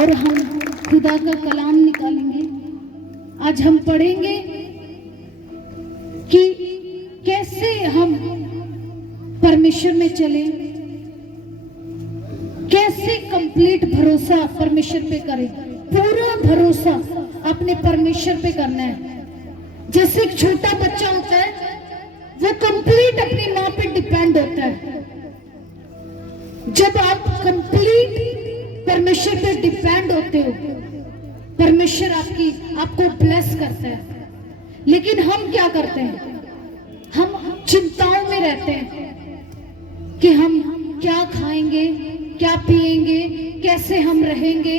और हम खुदा का कलाम निकालेंगे। आज हम पढ़ेंगे कि कैसे हम परमेश्वर में चलें, कैसे कंप्लीट भरोसा परमेश्वर पे करें। पूरा भरोसा अपने परमेश्वर पे करना है। जैसे एक छोटा बच्चा होता है, वो कंप्लीट अपनी माँ पे डिपेंड होता है। जब आप कंप्लीट परमेश्वर पे डिपेंड होते हो, परमेश्वर आपको ब्लेस करता है। लेकिन हम क्या करते हैं? हम चिंताओं में रहते हैं कि हम क्या खाएंगे, क्या पिएंगे, कैसे हम रहेंगे।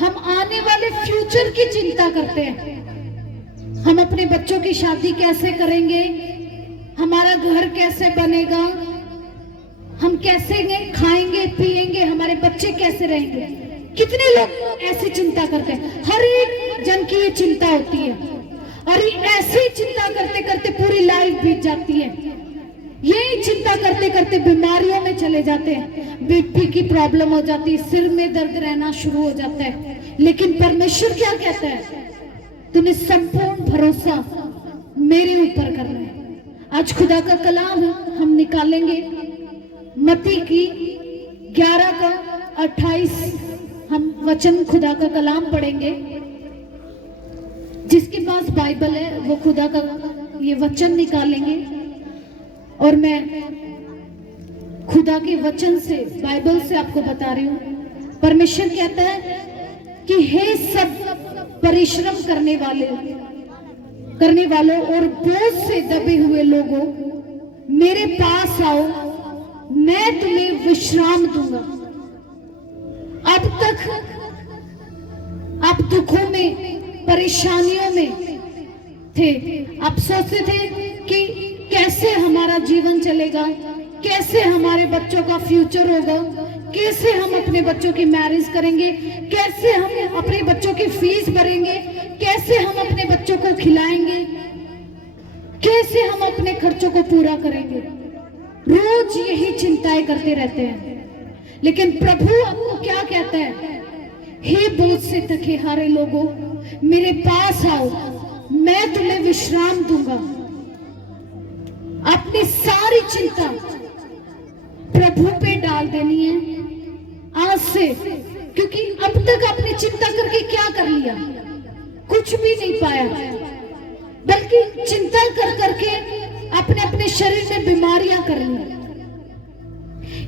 हम आने वाले फ्यूचर की चिंता करते हैं। हम अपने बच्चों की शादी कैसे करेंगे, हमारा घर कैसे बनेगा, हम कैसे खाएंगे पिएंगे, हमारे बच्चे कैसे रहेंगे। कितने लोग ऐसी चिंता करते हैं? हर एक जन की ये चिंता होती है और ऐसी चिंता करते करते पूरी लाइफ बीत जाती है। यही चिंता करते करते बीमारियों में चले जाते हैं। बीपी की प्रॉब्लम हो जाती है, सिर में दर्द रहना शुरू हो जाता है। लेकिन परमेश्वर क्या कहता है? तुम्हें संपूर्ण भरोसा मेरे ऊपर करना है। आज खुदा का कलाम हम निकालेंगे। मत्ती की 11 का 28 हम वचन खुदा का कलाम पढ़ेंगे। जिसके पास बाइबल है वो खुदा का ये वचन निकालेंगे। और मैं खुदा के वचन से, बाइबल से आपको बता रही हूँ। परमेश्वर कहता है कि हे सब परिश्रम करने वालों और बोझ से दबे हुए लोगों, मेरे पास आओ, मैं तुम्हें विश्राम दूंगा। अब तक आप दुखों में, परेशानियों में थे। आप सोचते थे कि कैसे हमारा जीवन चलेगा, कैसे हमारे बच्चों का फ्यूचर होगा, कैसे हम अपने बच्चों की मैरिज करेंगे, कैसे हम अपने बच्चों की फीस भरेंगे, कैसे हम अपने बच्चों को खिलाएंगे, कैसे हम अपने खर्चों को पूरा करेंगे। रोज यही चिंताएं करते रहते हैं। लेकिन प्रभु आपको क्या कहता है? हे बोझ से थके हारे लोगों, मेरे पास आओ, मैं तुम्हें विश्राम दूंगा। अपनी सारी चिंता प्रभु पे डाल देनी है आज से, क्योंकि अब तक आपने चिंता करके क्या कर लिया? कुछ भी नहीं पाया, बल्कि चिंता कर करके आपने अपने शरीर में बीमारियां कर ली।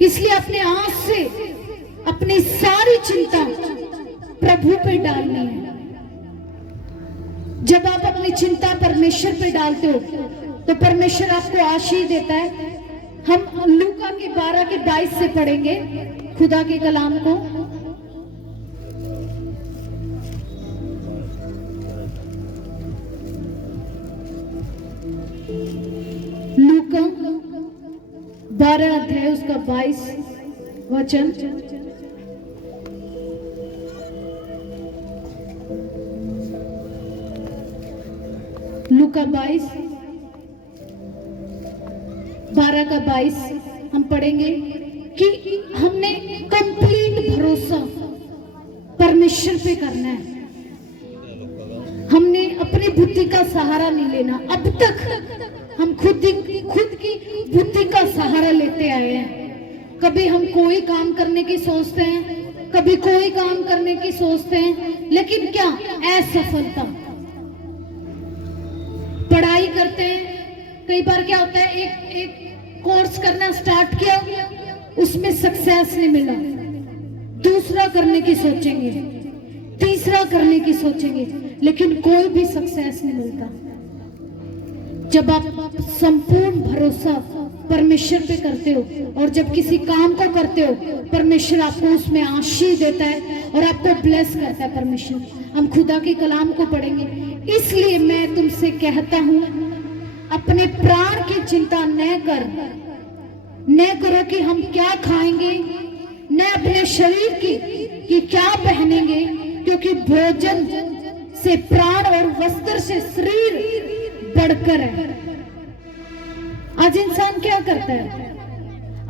इसलिए अपने आज से अपनी सारी चिंता प्रभु पे डालनी है। जब आप अपनी चिंता परमेश्वर पे डालते हो तो परमेश्वर आपको आशीष देता है। हम लूका के 12 के 22 से पढ़ेंगे खुदा के कलाम को। लूका 12 अध्याय उसका 22 वचन। लूका 12 का 22 हम पढ़ेंगे कि हमने कंप्लीट भरोसा परमेश्वर पे करना है। हमने अपनी बुद्धि का सहारा नहीं लेना। अब तक हम खुद की बुद्धि का सहारा लेते आए हैं। कभी हम कोई काम करने की सोचते हैं, कभी कोई काम करने की सोचते हैं, लेकिन क्या असफलता। पढ़ाई करते हैं, कई बार क्या होता है, एक कोर्स करना स्टार्ट किया, उसमें सक्सेस नहीं मिला, दूसरा करने की सोचेंगे, तीसरा करने की सोचेंगे, लेकिन कोई भी सक्सेस नहीं मिलता। जब आप संपूर्ण भरोसा परमेश्वर पे करते हो और जब किसी काम को करते हो, परमेश्वर आपको उसमें आशीष देता है और आपको ब्लेस करता है परमेश्वर। हम खुदा के कलाम को पढ़ेंगे। इसलिए मैं तुमसे कहता हूं, अपने प्राण की चिंता न करो कि हम क्या खाएंगे, न अपने शरीर की क्या पहनेंगे, क्योंकि भोजन से प्राण और वस्त्र से शरीर बढ़कर है। आज इंसान क्या करता है?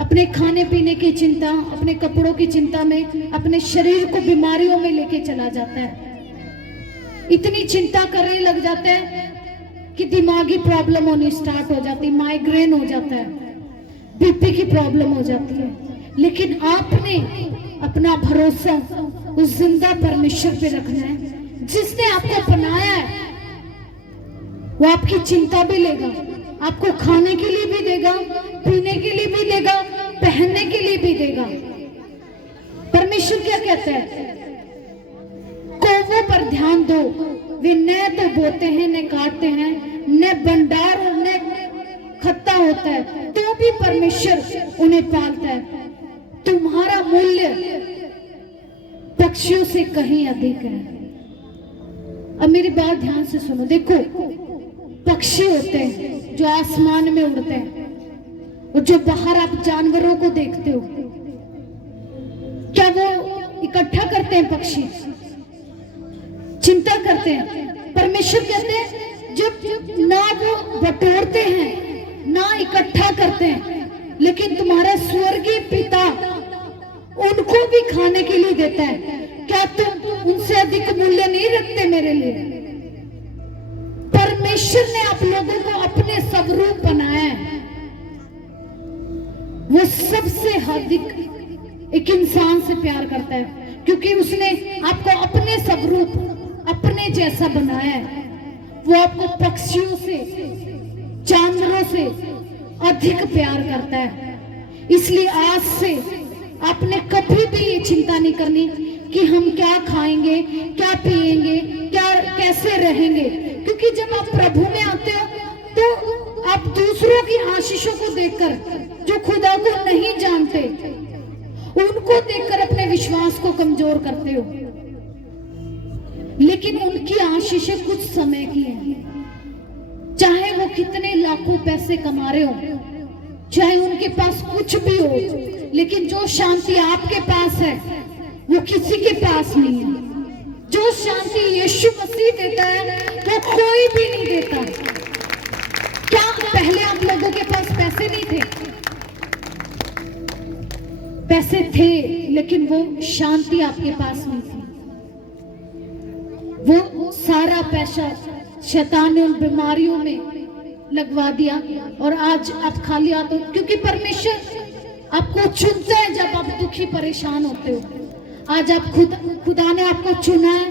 अपने खाने पीने की चिंता, अपने कपड़ों की चिंता में अपने शरीर को बीमारियों में लेके चला जाता है। इतनी चिंता करने लग जाते हैं कि दिमागी प्रॉब्लम होनी स्टार्ट हो जाती, माइग्रेन हो जाता है, बीपी की प्रॉब्लम हो जाती है। लेकिन आपने अपना भरोसा उस जिंदा परमेश्वर पे रखना है जिसने आपको बनाया है। वो आपकी चिंता भी लेगा, आपको खाने के लिए भी देगा, पीने के लिए भी देगा, पहनने के लिए भी देगा। परमेश्वर क्या कहता है? कौवों पर ध्यान दो, वे न तो बोते हैं न काटते हैं, न भंडार और न खत्ता होता है, तो भी परमेश्वर उन्हें पालता है। तुम्हारा मूल्य पक्षियों से कहीं अधिक है। अब मेरी बात ध्यान से सुनो। देखो, पक्षी होते हैं जो आसमान में उड़ते हैं, और जो बाहर आप जानवरों को देखते हो, क्या वो इकट्ठा करते हैं? पक्षी चिंता करते हैं। परमेश्वर कहते हैं जब ना वो बटोरते हैं ना इकट्ठा करते हैं, लेकिन तुम्हारा स्वर्गीय पिता उनको भी खाने के लिए देता है। क्या तुम उनसे अधिक मूल्य नहीं रखते मेरे लिए? परमेश्वर ने आप लोगों को अपने स्वरूप बनाया है। वो सबसे अधिक एक इंसान से प्यार करता है, क्योंकि उसने आपको अपने स्वरूप, अपने जैसा बनाया है। वो आपको पक्षियों से, जानवरों से अधिक प्यार करता है। इसलिए आज से आपने कभी भी ये चिंता नहीं करनी कि हम क्या खाएंगे, क्या पिएंगे, क्या कैसे रहेंगे, क्योंकि जब आप प्रभु में आते हो तो आप दूसरों की आशीषों को देखकर, जो खुदा को नहीं जानते, उनको देखकर अपने विश्वास को कमजोर करते हो। लेकिन उनकी आशीषें कुछ समय की हैं। चाहे वो कितने लाखों पैसे कमा रहे हो, चाहे उनके पास कुछ भी हो, लेकिन जो शांति आपके पास है वो किसी के पास नहीं है। जो शांति यीशु मसीह देता है वो कोई भी नहीं देता। क्या पहले आप लोगों के पास पैसे नहीं थे? पैसे थे, लेकिन वो शांति आपके पास नहीं थी। वो सारा पैसा शैतान ने उन बीमारियों में लगवा दिया, और आज आप खाली आते हो, क्योंकि परमेश्वर आपको चुनता है जब आप दुखी परेशान होते हो। आज आप खुदा ने आपको चुना है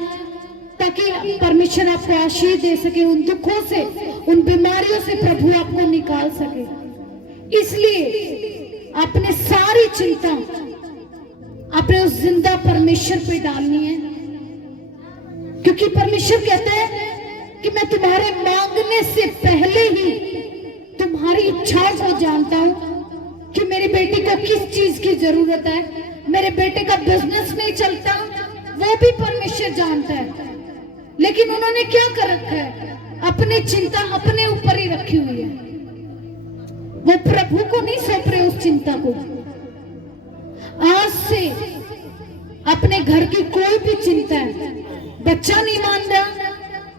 ताकि परमेश्वर आपको आशीष दे सके, उन दुखों से, उन बीमारियों से प्रभु आपको निकाल सके। इसलिए आपने सारी चिंता अपने उस जिंदा परमेश्वर पे डालनी है, क्योंकि परमेश्वर कहता है कि मैं तुम्हारे मांगने से पहले ही तुम्हारी इच्छाओं को जानता हूं, कि मेरी बेटी को किस चीज की जरूरत है। मेरे बेटे का बिजनेस नहीं चलता, वो भी परमेश्वर जानता है, लेकिन उन्होंने क्या कर रखा है? अपनी चिंता अपने ऊपर ही रखी हुई है। वो प्रभु को नहीं सौंप रहे उस चिंता को। आज से अपने घर की कोई भी चिंता है, बच्चा नहीं मान रहा,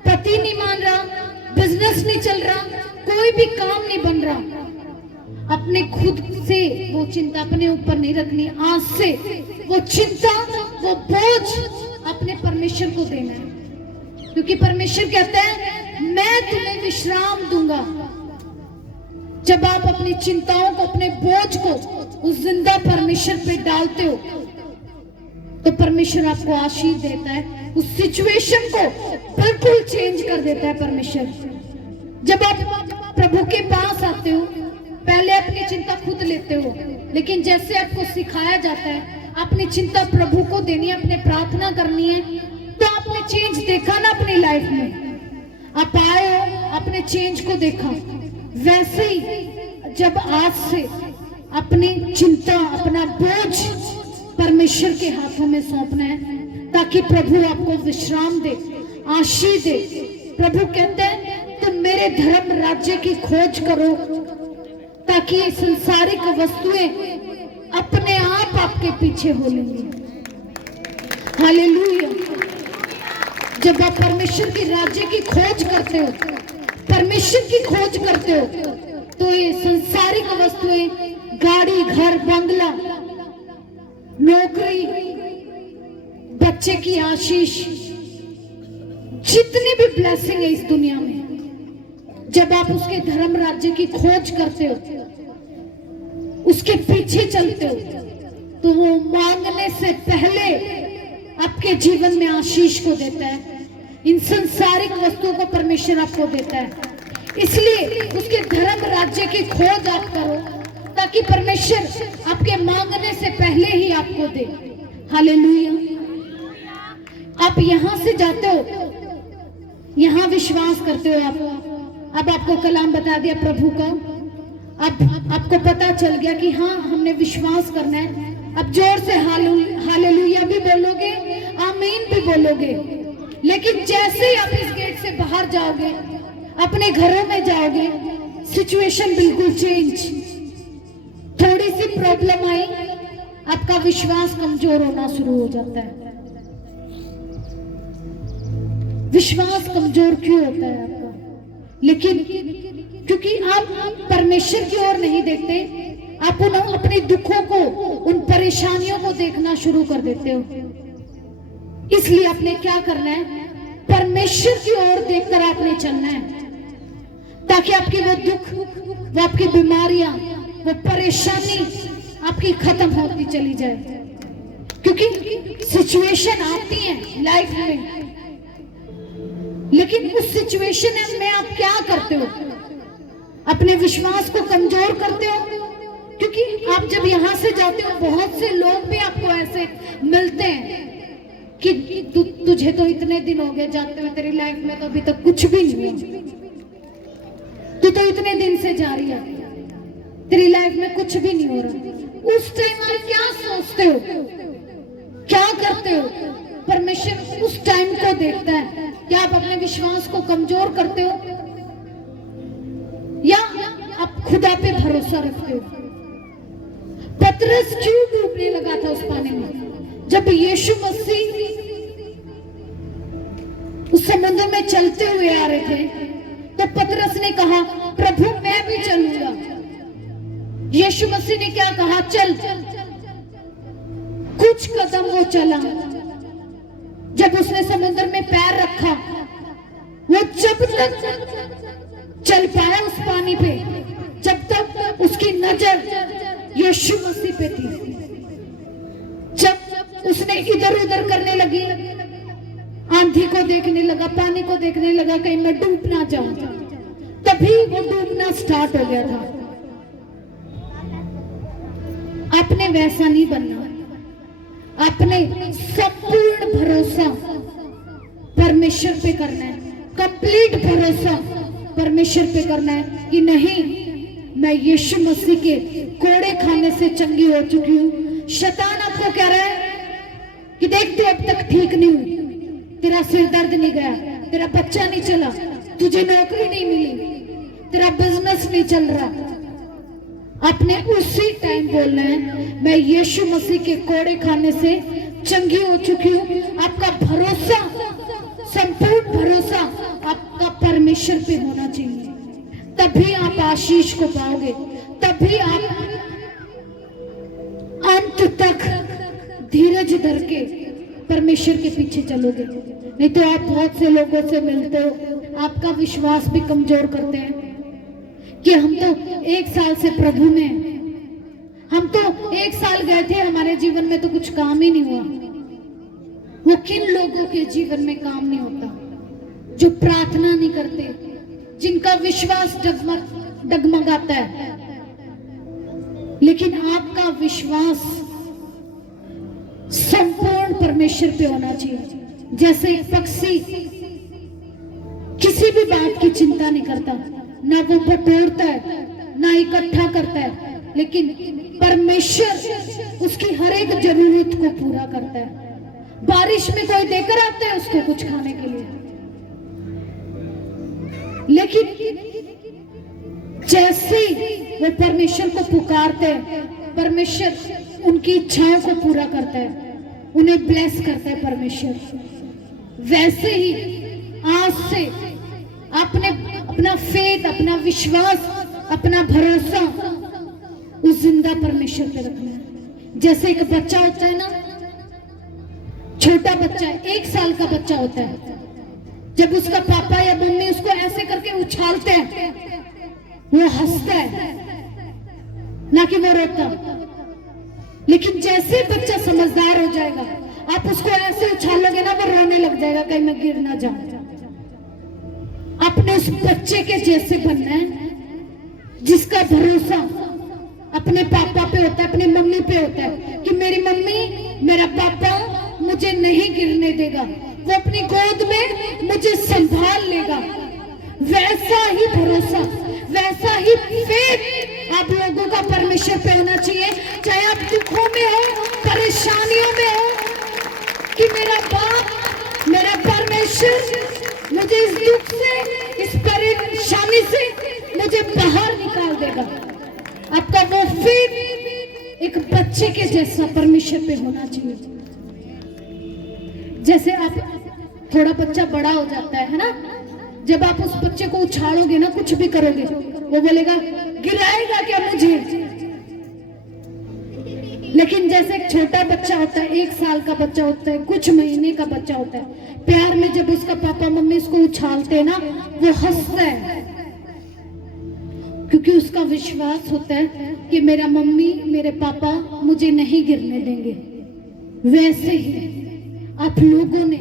पति नहीं मान रहा, बिजनेस नहीं चल रहा, कोई भी काम नहीं बन रहा, अपने खुद से वो चिंता अपने ऊपर नहीं रखनी। आज से वो चिंता, वो बोझ अपने परमेश्वर को देना है, क्योंकि परमेश्वर कहते हैं मैं तुम्हें विश्राम दूंगा। जब आप अपनी चिंताओं को, अपने बोझ को उस जिंदा परमेश्वर पे डालते हो, तो परमेश्वर आपको आशीष देता है, उस सिचुएशन को बिल्कुल चेंज कर देता है परमेश्वर। जब आप प्रभु के पास आते हो, पहले अपनी चिंता खुद लेते हो, लेकिन जैसे आपको सिखाया जाता है अपनी चिंता प्रभु को देनी है, अपने प्रार्थना करनी है, तो आपने चेंज देखा ना अपनी लाइफ में। आप आए हो, अपने चेंज को देखा। वैसे ही जब आज से अपनी चिंता, अपना बोझ परमेश्वर के हाथों में सौंपना है, ताकि प्रभु आपको विश्राम दे, आशीष दे। प्रभु कहते हैं तुम मेरे धर्म राज्य की खोज करो, ताकि ये संसारिक वस्तुएं अपने आप आपके पीछे हो लेंगी। हालेलुया। जब आप परमेश्वर की राज्य की खोज करते हो, परमेश्वर की खोज करते हो, तो ये संसारिक वस्तुएं गाड़ी, घर, बंगला, नौकरी, बच्चे की आशीष, जितनी भी ब्लेसिंग है इस दुनिया में, जब आप उसके धर्म राज्य की खोज करते हो, उसके पीछे चलते हो, तो वो मांगने से पहले आपके जीवन में आशीष को देता है। इन संसारिक वस्तुओं को परमेश्वर आपको देता है, इसलिए उसके धर्म राज्य की खोज आप करो, ताकि परमेश्वर आपके मांगने से पहले ही आपको दे। हालेलुया। आप यहां से जाते हो, यहां विश्वास करते हो आप, अब आपको कलाम बता दिया प्रभु का, अब आपको पता चल गया कि हाँ हमने विश्वास करना है। अब जोर से हालेलुया भी बोलोगे, आमीन भी बोलोगे। लेकिन जैसे ही आप इस गेट से बाहर जाओगे, अपने घरों में जाओगे, सिचुएशन बिल्कुल चेंज। थोड़ी सी प्रॉब्लम आई, आपका विश्वास कमजोर होना शुरू हो जाता है। विश्वास कमजोर क्यों होता है आपका? लेकिन क्योंकि आप परमेश्वर की ओर नहीं देखते, आप अपने दुखों को, उन परेशानियों को देखना शुरू कर देते हो। इसलिए आपने क्या करना है? परमेश्वर की ओर देखकर आपने चलना है, ताकि आपकी वो दुख, वो आपकी बीमारियां, वो परेशानी आपकी खत्म होती चली जाए। क्योंकि सिचुएशन आती है लाइफ में, लेकिन उस सिचुएशन में आप क्या करते हो? अपने विश्वास को कमजोर करते हो। क्योंकि आप जब यहां से जाते हो, बहुत से लोग भी आपको ऐसे मिलते हैं कि तुझे तो इतने दिन हो गए जाते हुए, तेरी लाइफ में तो अभी तक कुछ भी नहीं हुआ, तू तो इतने दिन से जा रही है, तेरी लाइफ में कुछ भी नहीं हो रहा। उस टाइम आप क्या सोचते हो, क्या करते हो? परमेश्वर उस टाइम को देखता है कि आप अपने विश्वास को कमजोर करते हो या आप खुदा पे भरोसा रखते हो। पतरस क्यों डूबने लगा था उस पानी में? जब यीशु मसीह उस समुद्र में चलते हुए आ रहे थे, तो पतरस ने कहा, प्रभु मैं भी चलूंगा। यीशु मसीह ने क्या कहा? चल। कुछ कदम वो चला। जब उसने समुद्र में पैर रखा, वो जब तक चल पाया उस पानी पे, जब तक उसकी नजर यीशु मसीह पे थी। जब उसने इधर उधर करने लगी, आंधी को देखने लगा, पानी को देखने लगा, कहीं मैं डूब ना जाऊं, तभी वो डूबना स्टार्ट हो गया था। आपने वैसा नहीं बनना। आपने संपूर्ण भरोसा परमेश्वर पे करना है, कंप्लीट भरोसा परमेश्वर पे करना है कि नहीं, मैं यीशु मसीह के कोड़े खाने से चंगी हो चुकी हूँ। शैतान आपको कह रहा है कि देख तू अब तक ठीक नहीं हुई, तेरा सिर दर्द नहीं गया, तेरा बच्चा नहीं चला, तुझे नौकरी नहीं मिली, तेरा बिजनेस नहीं चल रहा। आपने उसी टाइम बोलना है, मैं यीशु मसीह के कोड़े खाने से चंगी हो चुकी हूँ। आपका भरोसा, संपूर्ण भरोसा आपका परमेश्वर पे होना चाहिए, तभी आप आशीष को पाओगे, तभी आप अंत तक धीरज धर के परमेश्वर के पीछे चलोगे। नहीं तो आप बहुत से लोगों से मिलते हो, आपका विश्वास भी कमजोर करते हैं कि हम तो 1 साल से प्रभु में, हम तो 1 साल गए थे, हमारे जीवन में तो कुछ काम ही नहीं हुआ। वो किन लोगों के जीवन में काम नहीं होता? जो प्रार्थना नहीं करते, जिनका विश्वास डगमगाता है। लेकिन आपका विश्वास संपूर्ण परमेश्वर पे होना चाहिए। जैसे एक पक्षी किसी भी बात की चिंता नहीं करता, ना वो बटोरता है, ना इकट्ठा करता है, लेकिन परमेश्वर उसकी हर एक जरूरत को पूरा करता है। बारिश में कोई देकर आता है उसको कुछ खाने के लिए, लेकिन जैसे वो परमेश्वर को पुकारते हैं, परमेश्वर उनकी इच्छाओं को पूरा करता है, उन्हें ब्लेस करता है परमेश्वर। वैसे ही आज से आपने अपना फेथ, अपना विश्वास, अपना भरोसा उस जिंदा परमेश्वर पे रखना है। जैसे एक बच्चा होता है ना, छोटा बच्चा है, 1 साल का बच्चा होता है, जब उसका पापा या मम्मी उसको ऐसे करके उछालते हैं, वो हंसता है, ना कि वो रोता। लेकिन जैसे बच्चा समझदार हो जाएगा, आप उसको ऐसे उछालोगे ना, वो रोने लग जाएगा, कहीं मैं गिर ना जाऊं। अपने उस बच्चे के जैसे बनना है, जिसका भरोसा अपने पापा पे होता है, अपनी मम्मी पे होता है कि मेरी मम्मी, मेरा पापा मुझे नहीं गिरने देगा, वो अपनी गोद में मुझे संभाल लेगा। वैसा ही भरोसा, वैसा ही फेथ आप लोगों का परमेश्वर पे होना चाहिए। चाहे आप दुखों में हो, परेशानियों में हो, कि मेरा बाप, मेरा परमेश्वर मुझे इस दुख से, इस परेशानी से मुझे बाहर निकाल देगा। आपका वो फेथ एक बच्चे के जैसा परमेश्वर पे होना चाहिए। जैसे आप, थोड़ा बच्चा बड़ा हो जाता है ना, जब आप उस बच्चे को उछालोगे ना, कुछ भी करोगे, वो बोलेगा गिराएगा क्या मुझे। लेकिन जैसे एक छोटा बच्चा होता है, 1 साल का बच्चा होता है, कुछ महीने का बच्चा होता है, प्यार में जब उसका पापा मम्मी उसको उछालते हैं ना, वो हंसता है, क्योंकि उसका विश्वास होता है कि मेरा मम्मी, मेरे पापा मुझे नहीं गिरने देंगे। वैसे ही आप लोगों ने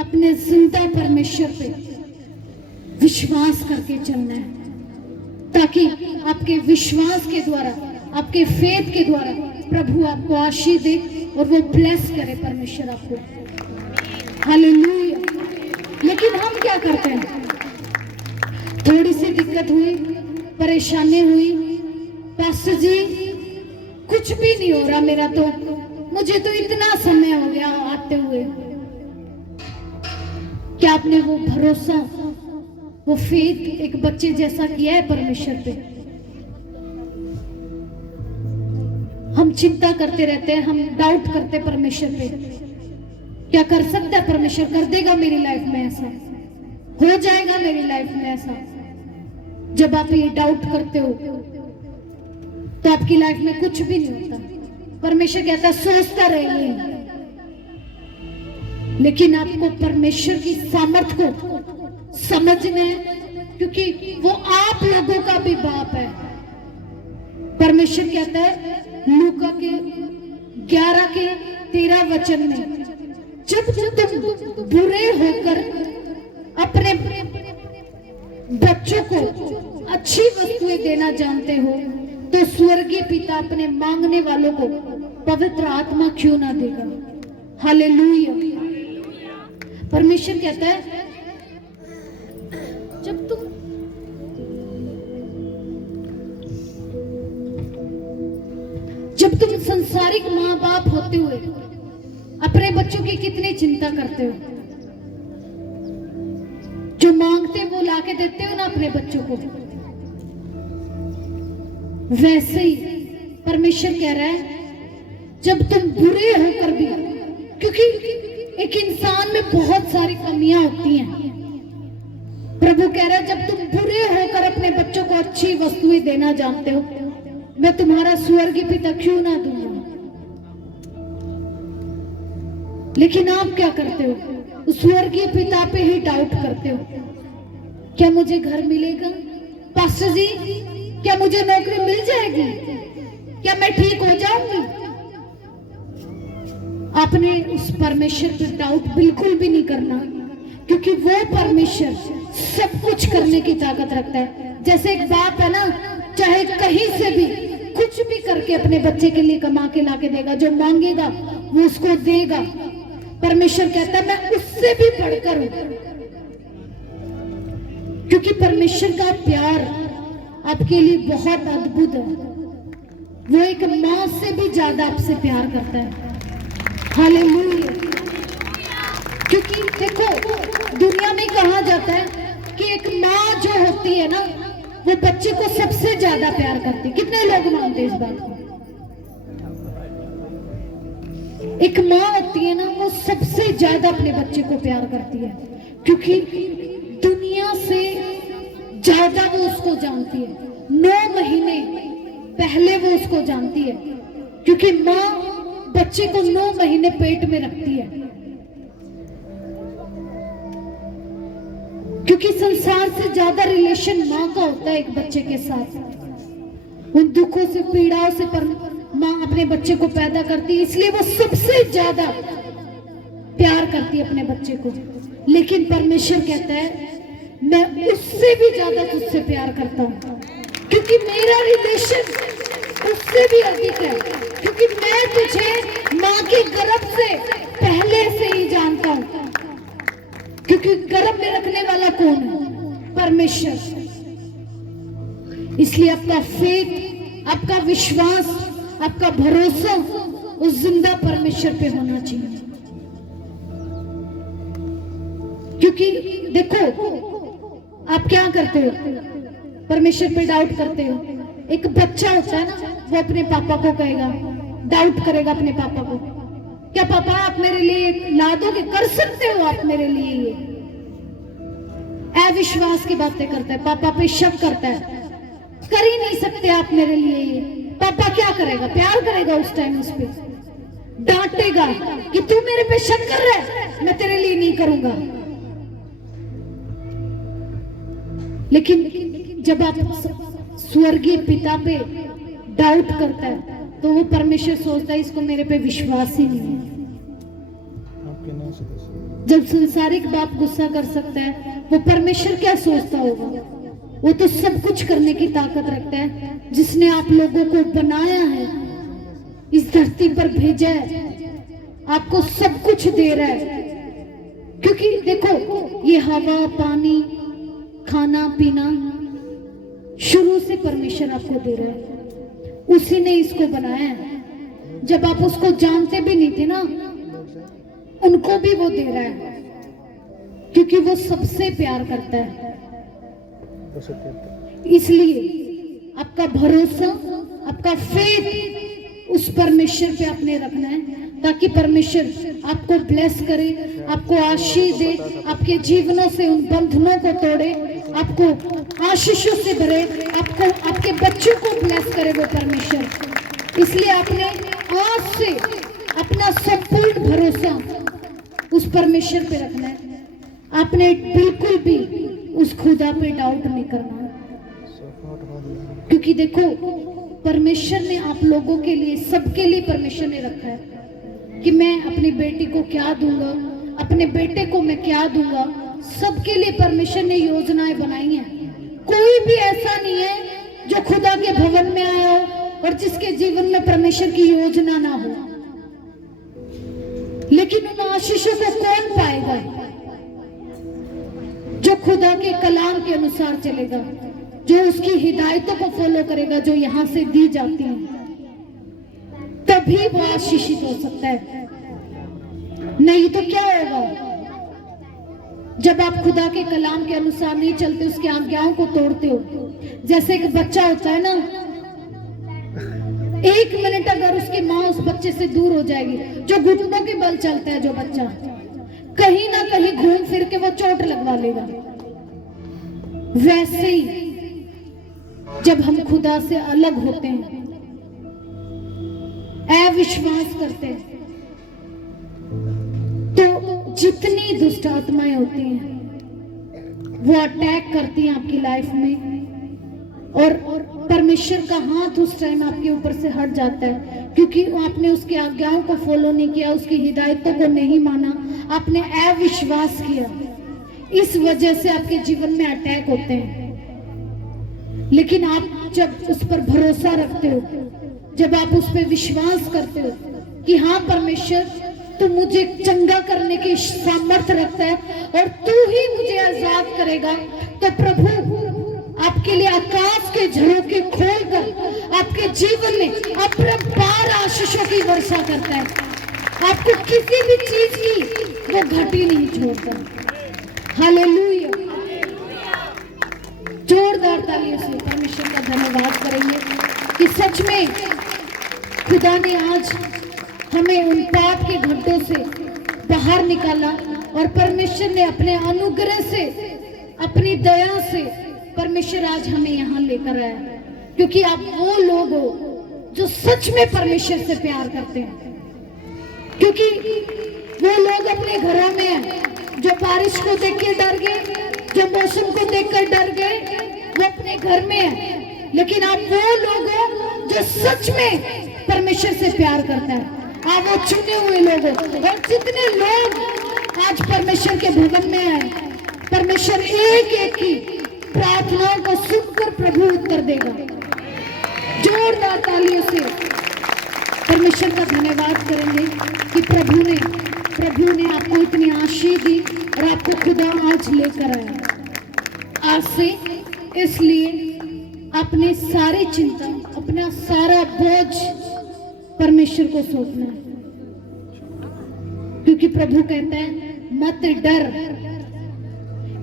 अपने जिंदा परमेश्वर पे विश्वास करके चलना है, ताकि आपके विश्वास के द्वारा, आपके फेथ के द्वारा प्रभु आपको आशीष दे और वो ब्लेस करे परमेश्वर आपको। हालेलुया। लेकिन हम क्या करते हैं, थोड़ी सी दिक्कत हुई, परेशानी हुई, पास्टर जी कुछ भी नहीं हो रहा मेरा, तो मुझे तो इतना समय हो गया आते हुए। क्या आपने वो भरोसा, वो फेथ एक बच्चे जैसा किया है परमेश्वर पे? हम चिंता करते रहते हैं, हम डाउट करते परमेश्वर पे, क्या कर सकता है परमेश्वर, कर देगा मेरी लाइफ में ऐसा, हो जाएगा मेरी लाइफ में ऐसा। जब आप ये डाउट करते हो तो आपकी लाइफ में कुछ भी नहीं होता। परमेश्वर कहता सोचता रहिए, लेकिन आपको परमेश्वर की सामर्थ को समझना है, क्योंकि वो आप लोगों का भी बाप है। परमेश्वर कहता है लूका के 11 के 13 वचन में, जब तुम बुरे होकर अपने बच्चों को अच्छी वस्तुएं देना जानते हो, तो स्वर्गीय पिता अपने मांगने वालों को पवित्र आत्मा क्यों ना देगा। हालेलुया। परमेश्वर कहता है जब तुम संसारिक माँ बाप होते हुए अपने बच्चों की कितनी चिंता करते हो, जो मांगते वो लाके देते हो ना अपने बच्चों को, वैसे ही परमेश्वर कह रहा है जब तुम बुरे होकर भी, क्योंकि एक इंसान में बहुत सारी कमियां होती हैं, प्रभु कह रहा है जब तुम बुरे होकर अपने बच्चों को अच्छी वस्तुएं देना जानते हो, मैं तुम्हारा स्वर्गीय पिता क्यों ना दूंगा। लेकिन आप क्या करते हो, उस स्वर्गीय पिता पे ही डाउट करते हो। क्या मुझे घर मिलेगा पास्टर जी, क्या मुझे नौकरी मिल जाएगी, क्या मैं ठीक हो जाऊंगी। आपने उस परमेश्वर पर डाउट बिल्कुल भी नहीं करना, क्योंकि वो परमेश्वर सब कुछ करने की ताकत रखता है। जैसे एक बाप है ना, चाहे कहीं से भी कुछ भी करके अपने बच्चे के लिए कमा के लाके देगा, जो मांगेगा वो उसको देगा। परमेश्वर कहता है मैं उससे भी बढ़कर हूं, क्योंकि परमेश्वर का प्यार आपके लिए बहुत अद्भुत है। वो एक मां से भी ज्यादा आपसे प्यार करता है। हालेलुया। क्योंकि देखो दुनिया में कहा जाता है कि एक माँ जो होती है ना, वो बच्चे को सबसे ज्यादा प्यार करती है। कितने लोग मानते हैं इस बात को? एक माँ होती है ना, वो सबसे ज्यादा अपने बच्चे को प्यार करती है, क्योंकि दुनिया से ज्यादा वो उसको जानती है। 9 महीने पहले वो उसको जानती है, क्योंकि माँ बच्चे को 9 महीने पेट में रखती है। क्योंकि संसार से ज्यादा रिलेशन माँ का होता है एक बच्चे के साथ। उन दुखों से, पीड़ाओं से माँ अपने बच्चे को पैदा करती है, इसलिए वो सबसे ज्यादा प्यार करती है अपने बच्चे को। लेकिन परमेश्वर कहता है मैं उससे भी ज्यादा तुझसे प्यार करता हूँ, क्योंकि मेरा रिलेशन उससे भी अधिक है, क्योंकि मैं तुझे माँ के गर्भ से पहले से ही जानता हूँ। क्योंकि गर्भ में रखने वाला कौन है? परमेश्वर। इसलिए आपका फेथ, आपका विश्वास, आपका भरोसा उस जिंदा परमेश्वर पे होना चाहिए। क्योंकि देखो, आप क्या करते हो? परमेश्वर पे डाउट करते हो। एक बच्चा होता है ना, वो अपने पापा को कहेगा, डाउट करेगा अपने पापा को, क्या पापा आप मेरे लिए ला दोगे? कर सकते हो आप मेरे लिए? ये अविश्वास की बातें करता है, पापा पे शक करता है, कर ही नहीं सकते आप मेरे लिए ये। पापा क्या करेगा? प्यार करेगा उस टाइम, उस पे डांटेगा कि तू मेरे पे शक कर रहा है, मैं तेरे लिए नहीं करूंगा। लेकिन जब आप स्वर्गीय पिता पे डाउट करता है, तो वो परमेश्वर सोचता है इसको मेरे पे विश्वास ही नहीं है। जब संसारिक बाप गुस्सा कर सकता है, वो परमेश्वर क्या सोचता होगा? वो तो सब कुछ करने की ताकत रखता है, जिसने आप लोगों को बनाया है, इस धरती पर भेजा है, आपको सब कुछ दे रहा है। क्योंकि देखो, ये हवा, पानी, खाना पीना शुरू से परमेश्वर आपको दे रहा है, उसी ने इसको बनाया है। जब आप उसको जानते भी नहीं थे ना, उनको भी वो दे रहा है, क्योंकि वो सबसे प्यार करता है। इसलिए आपका भरोसा, आपका फेथ उस परमेश्वर पे आपने रखना है, ताकि परमेश्वर आपको ब्लेस करे, आपको आशीष दे, आपके जीवनों से उन बंधनों को तोड़े, आपको आशीषों से भरे, आपको, आपके बच्चों को ब्लेस करे वो परमेश्वर। इसलिए आपने आज से अपना संपूर्ण भरोसा उस परमेश्वर पे रखना है। आपने बिल्कुल भी उस खुदा पे डाउट नहीं करना, क्योंकि देखो, परमेश्वर ने आप लोगों के लिए, सबके लिए परमेश्वर ने रखा है कि मैं अपनी बेटी को क्या दूंगा, अपने बेटे को मैं क्या दूंगा। सबके लिए परमेश्वर ने योजनाएं बनाई हैं। कोई भी ऐसा नहीं है जो खुदा के भवन में आया हो और जिसके जीवन में परमेश्वर की योजना ना हो। लेकिन उन आशीषों को कौन पाएगा? जो खुदा के कलाम के अनुसार चलेगा, जो उसकी हिदायतों को फॉलो करेगा, जो यहां से दी जाती है, तभी वो आशीषित हो सकता है। नहीं तो क्या होगा? जब आप खुदा के कलाम के अनुसार नहीं चलते, उसकी आज्ञाओं को तोड़ते हो। जैसे एक बच्चा होता है ना, 1 मिनट अगर उसकी माँ उस बच्चे से दूर हो जाएगी, जो घुटनों के बल चलता है जो बच्चा, कहीं ना कहीं घूम फिर के वो चोट लगवा लेगा। वैसे ही जब हम खुदा से अलग होते हैं, अविश्वास करते हैं, तो जितनी दुष्ट आत्माएं होती हैं वो अटैक करती हैं आपकी लाइफ में, और परमेश्वर का हाथ उस टाइम आपके ऊपर से हट जाता है, क्योंकि आपने उसकी आज्ञाओं को फॉलो नहीं किया, उसकी हिदायतों को नहीं माना, आपने अविश्वास किया। इस वजह से आपके जीवन में अटैक होते हैं। लेकिन आप जब उस पर भरोसा रखते हो, जब आप उस पर विश्वास करते हो कि हाँ परमेश्वर तू मुझे चंगा करने की सामर्थ्य रखता है और तू ही मुझे आजाद करेगा, तो प्रभु आपके लिए आकाश के झरोखे खोलकर आपके जीवन में अपरंपार आशीषों की वर्षा करता है। आपको किसी भी चीज की वो घटी नहीं छोड़ता। हालेलुया! जोरदार तालियों से परमेश्वर का धन्यवाद करेंगे कि सच में खुदा ने आज हमें उन पाप के गड्ढों से बाहर निकाला, और परमेश्वर ने अपने अनुग्रह से, अपनी दया से परमेश्वर आज हमें यहाँ लेकर आया। क्योंकि आप वो लोग हो जो सच में परमेश्वर से प्यार करते हैं। क्योंकि वो लोग अपने घरों में हैं जो बारिश को देख के डर गए, जो मौसम को देखकर डर गए, वो अपने घर में है। लेकिन आप वो लोग हो जो सच में परमेश्वर से प्यार करता है। आप वो चुने हुए लोग हो। और जितने लोग आज परमेश्वर के भवन में आए, परमेश्वर एक एक की प्रार्थनाओं को सुनकर प्रभु उत्तर देगा। जोरदार तालियों से परमेश्वर का धन्यवाद करेंगे कि प्रभु ने आपको इतनी आशीष दी और आपको खुदा आज लेकर आया। आज से इसलिए अपने सारी चिंता, अपना सारा बोझ परमेश्वर को सौंपना है। क्योंकि प्रभु कहता है मत डर,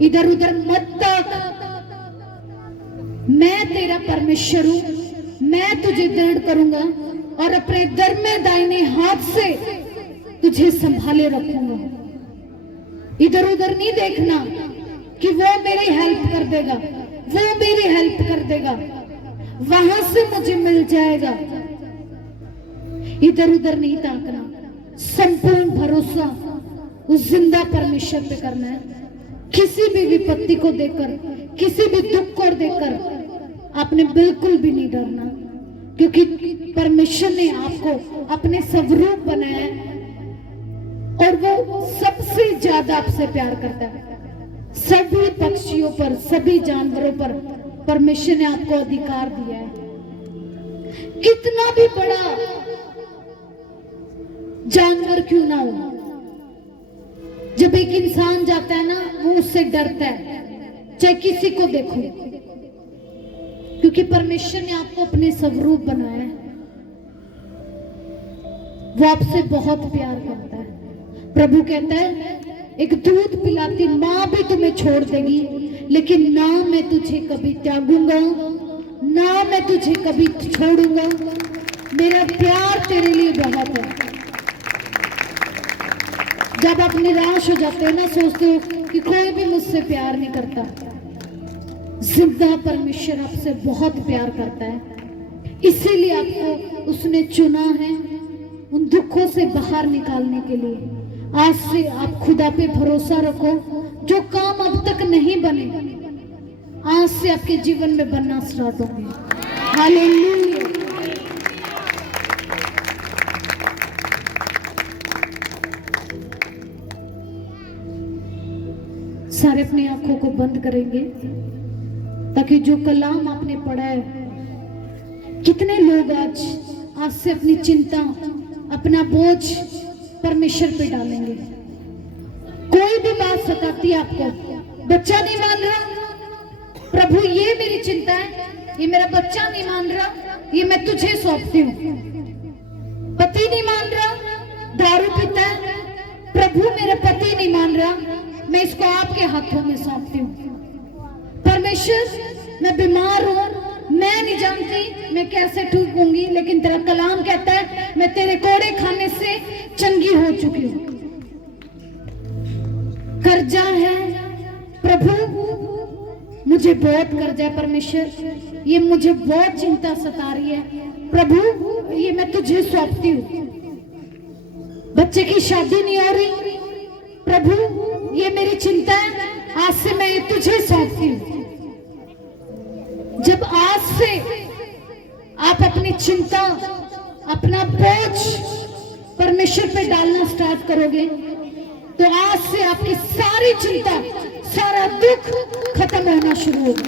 इधर उधर मत ताक, मैं तेरा परमेश्वर हूं, मैं तुझे दृढ़ करूंगा और अपने दरमे दाहिने हाथ से तुझे संभाले रखूंगा। इधर उधर नहीं देखना कि वो मेरी हेल्प कर देगा, वो मेरी हेल्प कर देगा, वहां से मुझे मिल जाएगा। इधर उधर नहीं ताकना, संपूर्ण भरोसा उस जिंदा परमेश्वर पे करना है। किसी भी विपत्ति को देखकर, किसी भी दुख को देखकर आपने बिल्कुल भी नहीं डरना, क्योंकि परमेश्वर ने आपको अपने स्वरूप बनाया है और वो सबसे ज्यादा आपसे प्यार करता है। सभी पक्षियों पर, सभी जानवरों पर परमेश्वर ने आपको अधिकार दिया है। कितना भी बड़ा जानवर क्यों ना हो, जब एक इंसान जाता है ना, वो उससे डरता है, चाहे किसी को देखो, क्योंकि परमेश्वर ने आपको अपने स्वरूप बनाया है। वो आपसे बहुत प्यार करता है। प्रभु कहता है एक दूध पिलाती मां भी तुम्हें छोड़ देगी, लेकिन ना मैं तुझे कभी त्यागूंगा, ना मैं तुझे कभी छोड़ूंगा। मेरा प्यार तेरे लिए बहुत है। जब आप निराश हो जाते हो ना, सोचते हो कि कोई भी मुझसे प्यार नहीं करता, जिंदा परमेश्वर आपसे बहुत प्यार करता है। इसीलिए आपको उसने चुना है उन दुखों से बाहर निकालने के लिए। आज से आप खुदा पे भरोसा रखो। जो काम अब तक नहीं बने, आज से आपके जीवन में बनना स्टार्ट होंगे। हालेलुया। सारे अपनी आंखों को बंद करेंगे ताकि जो कलाम आपने पढ़ा है, कितने लोग आज से अपनी चिंता, अपना बोझ परमेश्वर पे डालेंगे। कोई भी बात सताती है आपको, बच्चा नहीं मान रहा, प्रभु ये मेरी चिंता है, ये मेरा बच्चा नहीं मान रहा, ये मैं तुझे सौंपती हूँ। पति नहीं मान रहा, दारू पीता है, प्रभु मेरा पति नहीं मान रहा, मैं इसको आपके हाथों में सौंपती हूँ। परमेश्वर मैं बीमार हूँ, मैं नहीं जानती मैं कैसे ठीक होंगी, लेकिन तेरा कलाम कहता है मैं तेरे कोड़े खाने से चंगी हो चुकी हूँ। कर्जा है प्रभु, मुझे बहुत कर्जा है परमेश्वर, ये मुझे बहुत चिंता सता रही है प्रभु, ये मैं तुझे सौंपती हूँ। बच्चे की शादी नहीं हो रही प्रभु, ये मेरी चिंता है, आज से मैं ये तुझे सौंपती हूँ। जब आज से आप अपनी चिंता, अपना बोझ परमेश्वर पे डालना स्टार्ट करोगे, तो आज से आपकी सारी चिंता, सारा दुख खत्म होना शुरू होगा।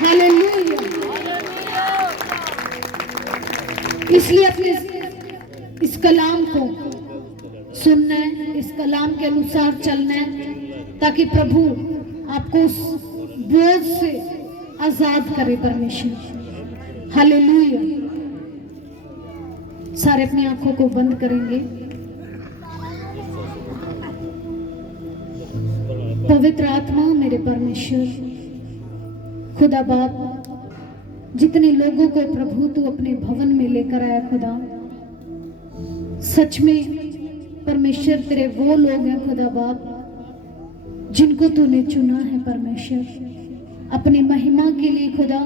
हालेलुया। इसलिए अपने इस कलाम को सुनना है, इस कलाम के अनुसार चलना है, ताकि प्रभु आपको उस बोझ से आजाद करे परमेश्वर। हालेलुया। सारे अपनी आंखों को बंद करेंगे। पवित्र आत्मा मेरे परमेश्वर, खुदा बाप, जितने लोगों को प्रभु तू अपने भवन में लेकर आया खुदा, सच में परमेश्वर तेरे वो लोग हैं खुदा बाप जिनको तूने चुना है परमेश्वर, अपनी महिमा के लिए खुदा।